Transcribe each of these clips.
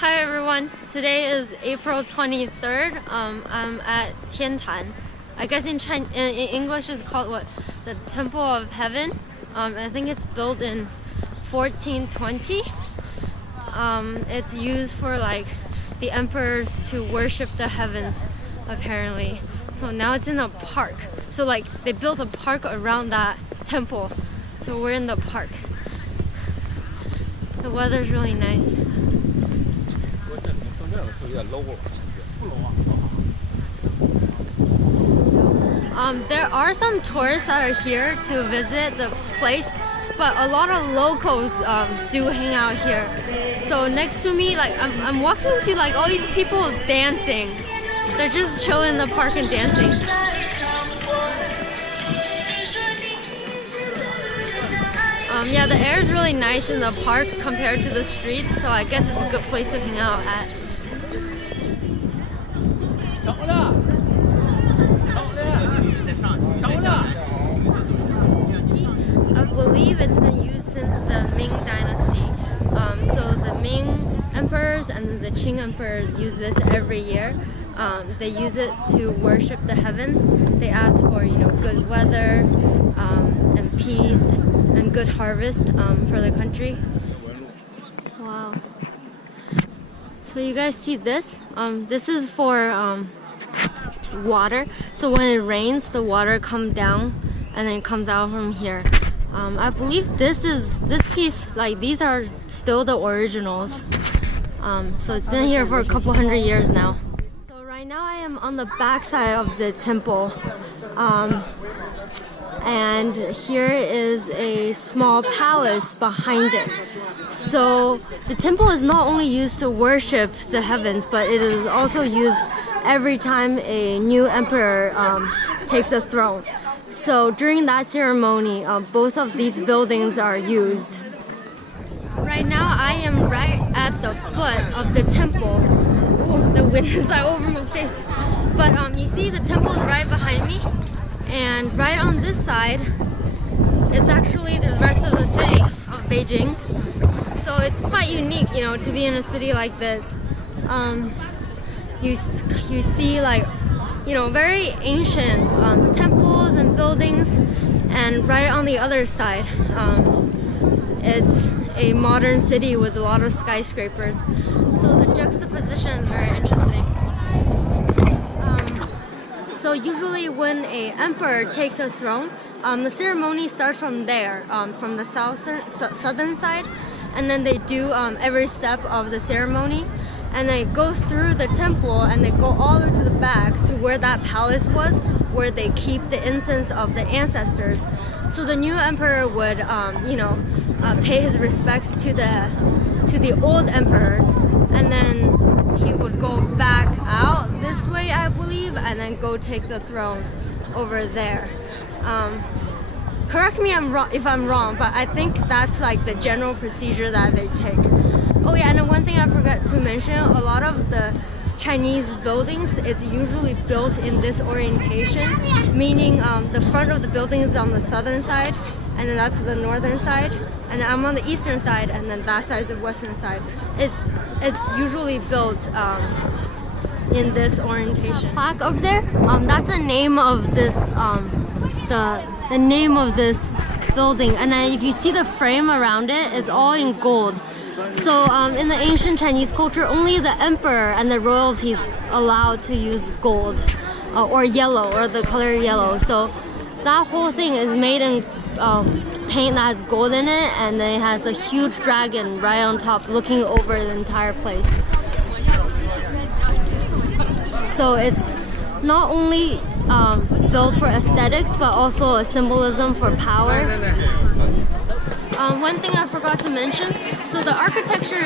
Hi everyone, today is April 23rd. I'm at Tiantan. I guess in English it's called what? The Temple of Heaven. I think it's built in 1420. It's used for like the emperors to worship the heavens apparently. So now it's in a park. So like they built a park around that temple. So we're in the park. The weather's really nice. There are some tourists that are here to visit the place, but a lot of locals do hang out here. So next to me, like I'm walking to like all these people dancing. They're just chilling in the park and dancing. Yeah, the air is really nice in the park compared to the streets, so I guess it's a good place to hang out at. I believe it's been used since the Ming Dynasty. So the Ming emperors and the Qing emperors use this every year. They use it to worship the heavens. They ask for, good weather and peace and good harvest for the country. Wow. So you guys see this? This is for water. So when it rains, the water comes down and then it comes out from here. I believe this piece, like these are still the originals. So it's been here for a couple hundred years now. So right now I am on the back side of the temple. And here is a small palace behind it. So the temple is not only used to worship the heavens, but it is also used every time a new emperor takes the throne. So during that ceremony, both of these buildings are used. Right now I am right at the foot of the temple. Ooh, the wind is like over my face. But you see the temple is right behind me. And right on this side, it's actually the rest of the city of Beijing. So it's quite unique, to be in a city like this. You see like, very ancient temples and buildings, and right on the other side, it's a modern city with a lot of skyscrapers. So the juxtaposition is very interesting. So usually when an emperor takes a throne, the ceremony starts from there, from the southern side, and then they do every step of the ceremony, and they go through the temple and they go all the way to the back to where that palace was, where they keep the incense of the ancestors. So the new emperor would, pay his respects to the old emperors, and then he would go back out this way, I believe, and then go take the throne over there. Correct me if I'm wrong, but I think that's like the general procedure that they take. Oh yeah, and one thing I forgot to mention, a lot of the Chinese buildings, it's usually built in this orientation, meaning the front of the building is on the southern side, and then that's the northern side, and I'm on the eastern side, and then that side is the western side. It's usually built in this orientation. Plaque up there, that's the name of this, the name of this building, and then if you see the frame around it, it's all in gold. So in the ancient Chinese culture, only the emperor and the royalty is allowed to use gold or yellow, or the color yellow. So that whole thing is made in paint that has gold in it, and then it has a huge dragon right on top looking over the entire place. So it's not only built for aesthetics, but also a symbolism for power. One thing I forgot to mention, so the architecture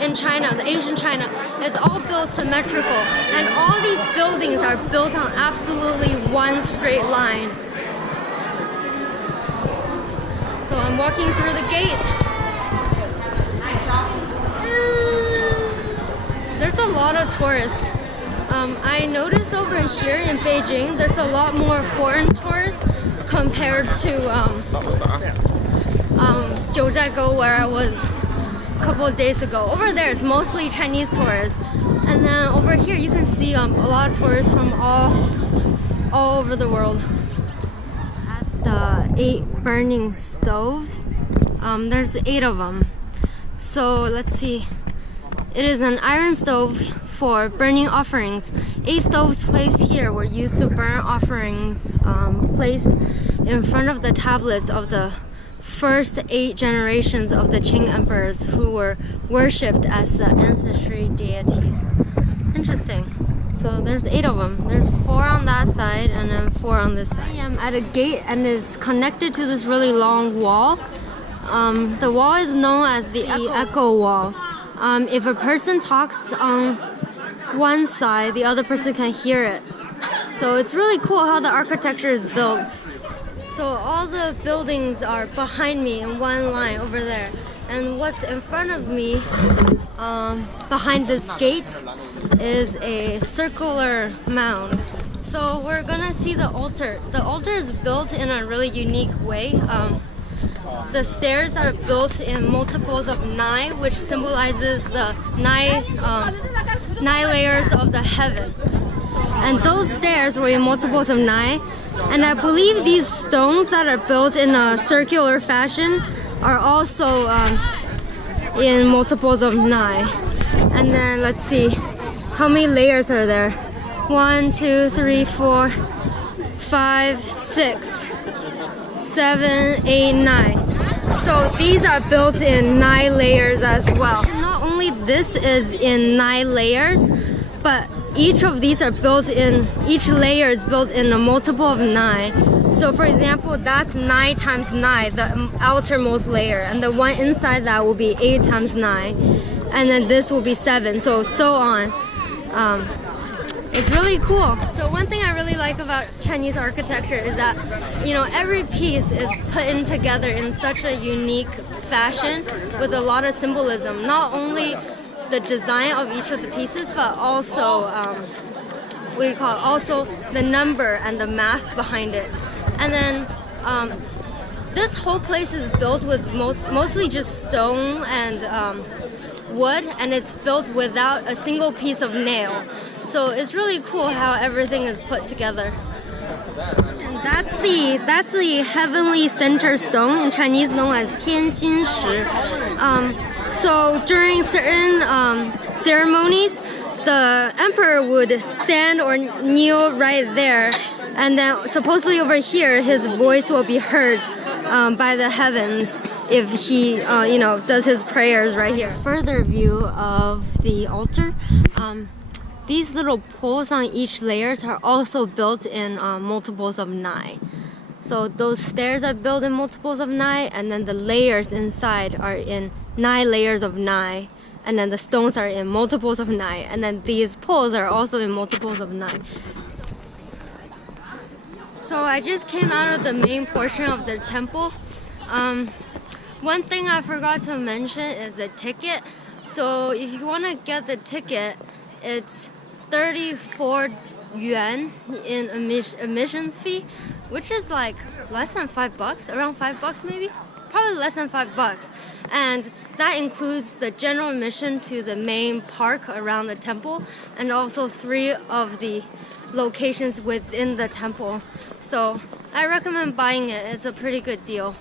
in China, the ancient China, is all built symmetrical, and all these buildings are built on absolutely one straight line. So I'm walking through the gate. There's a lot of tourists. I noticed over here in Beijing, there's a lot more foreign tourists compared to Houhai, where I was couple of days ago. Over there, it's mostly Chinese tourists, and then over here you can see a lot of tourists from all over the world. At the 8 burning stoves, there's 8 of them. So let's see. It is an iron stove for burning offerings. 8 stoves placed here were used to burn offerings placed in front of the tablets of the first 8 generations of the Qing emperors who were worshipped as the ancestry deities. Interesting. So there's 8 of them. There's 4 on that side and then 4 on this side. I am at a gate and it's connected to this really long wall. The wall is known as the echo wall. If a person talks on one side, the other person can hear it. So it's really cool how the architecture is built. So all the buildings are behind me in one line over there. And what's in front of me, behind this gate, is a circular mound. So we're gonna see the altar. The altar is built in a really unique way. The stairs are built in multiples of 9, which symbolizes the 9 layers of the heaven. And those stairs were in multiples of 9. And I believe these stones that are built in a circular fashion are also in multiples of 9. And then let's see, how many layers are there? 1, 2, 3, 4, 5, 6, 7, 8, 9. So these are built in 9 layers as well. Not only this is in 9 layers, but each of these are built in, each layer is built in a multiple of 9. So for example, that's 9 times 9, the outermost layer, and the one inside that will be 8 times 9, and then this will be 7, so on. It's really cool. So one thing I really like about Chinese architecture is that, you know, every piece is put in together in such a unique fashion with a lot of symbolism. Not only the design of each of the pieces, but also also the number and the math behind it. And then this whole place is built with mostly just stone and wood, and it's built without a single piece of nail. So it's really cool how everything is put together. And that's the heavenly center stone, in Chinese known as 天心石. So during certain ceremonies, the emperor would stand or kneel right there, and then supposedly over here his voice will be heard by the heavens if he does his prayers right here. Further view of the altar. These little poles on each layers are also built in multiples of 9. So those stairs are built in multiples of 9, and then the layers inside are in 9 layers of 9, and then the stones are in multiples of 9, and then these poles are also in multiples of 9. So I just came out of the main portion of the temple. One thing I forgot to mention is the ticket. So if you want to get the ticket, it's 34 yuan in admissions fee, which is like less than $5, around $5 maybe, probably less than $5. And that includes the general admission to the main park around the temple, and also 3 of the locations within the temple. So I recommend buying it. It's a pretty good deal.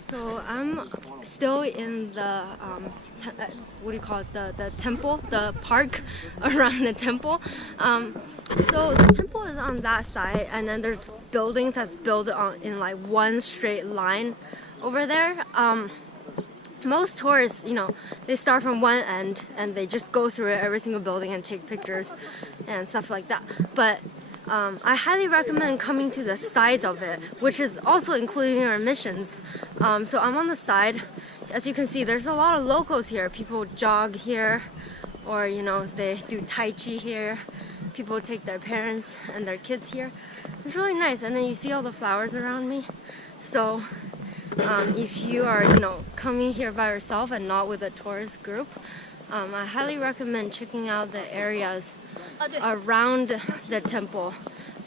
So I'm still in the the temple, the park around the temple. So the temple is on that side, and then there's buildings that's built in like one straight line over there. Most tourists, they start from one end and they just go through every single building and take pictures and stuff like that. But I highly recommend coming to the sides of it, which is also including your admissions. So I'm on the side. as you can see, there's a lot of locals here. People jog here, or you know, they do Tai Chi here. People take their parents and their kids here. It's really nice. And then you see all the flowers around me. So if you are, you know, coming here by yourself and not with a tourist group, I highly recommend checking out the areas around the temple,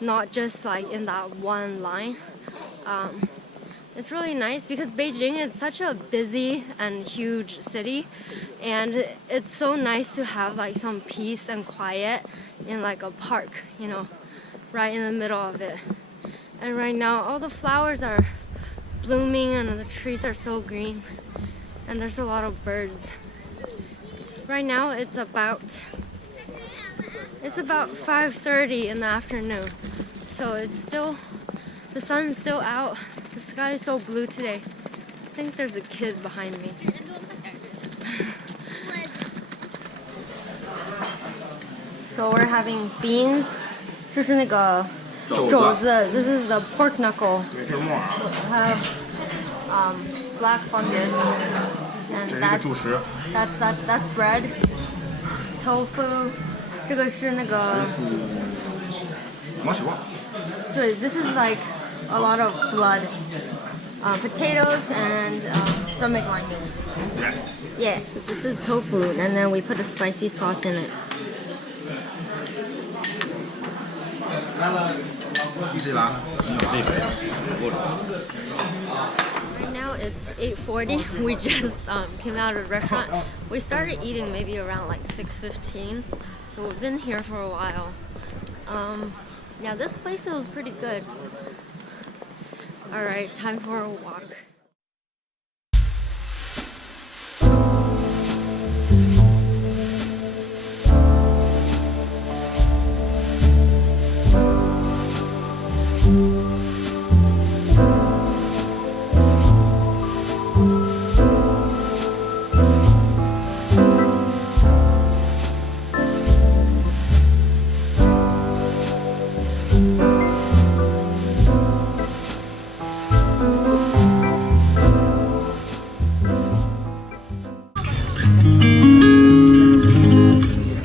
not just like in that one line. It's really nice because Beijing is such a busy and huge city, and it's so nice to have like some peace and quiet in like a park, you know, right in the middle of it. And right now all the flowers are blooming and the trees are so green, and there's a lot of birds. Right now it's about 5:30 in the afternoon, so it's still, the sun's still out. The sky is so blue today. I think there's a kid behind me. So we're having beans. 这是那个肘子. This is the pork knuckle. We have black fungus, and that's bread. Tofu. 这个是那个对, this is like a lot of blood. Potatoes and stomach lining. Yeah, so this is tofu, and then we put the spicy sauce in it. Right now it's 8:40. We just came out of the restaurant. We started eating maybe around like 6:15, so we've been here for a while. Yeah, this place was pretty good. Alright, time for a walk.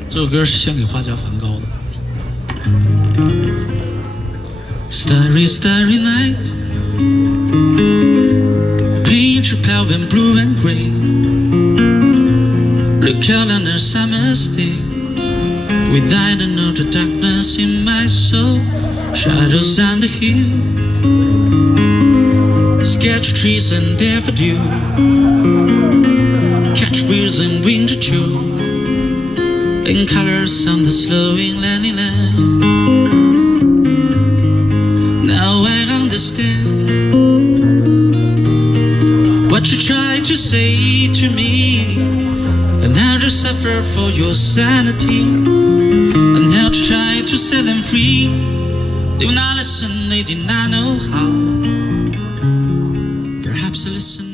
这首歌是献给画家梵高的。Starry, starry night, picture cloud and blue and gray. The calendar summer's day, without a note of darkness in my soul. Shadows on the hill, sketch trees and daffodil, catch breeze and winter chill, in colors on the slowing landing land. Now I understand what you tried to say to me, and how to suffer for your sanity, and how to try to set them free. They would not listen, they did not know how. Perhaps they listen.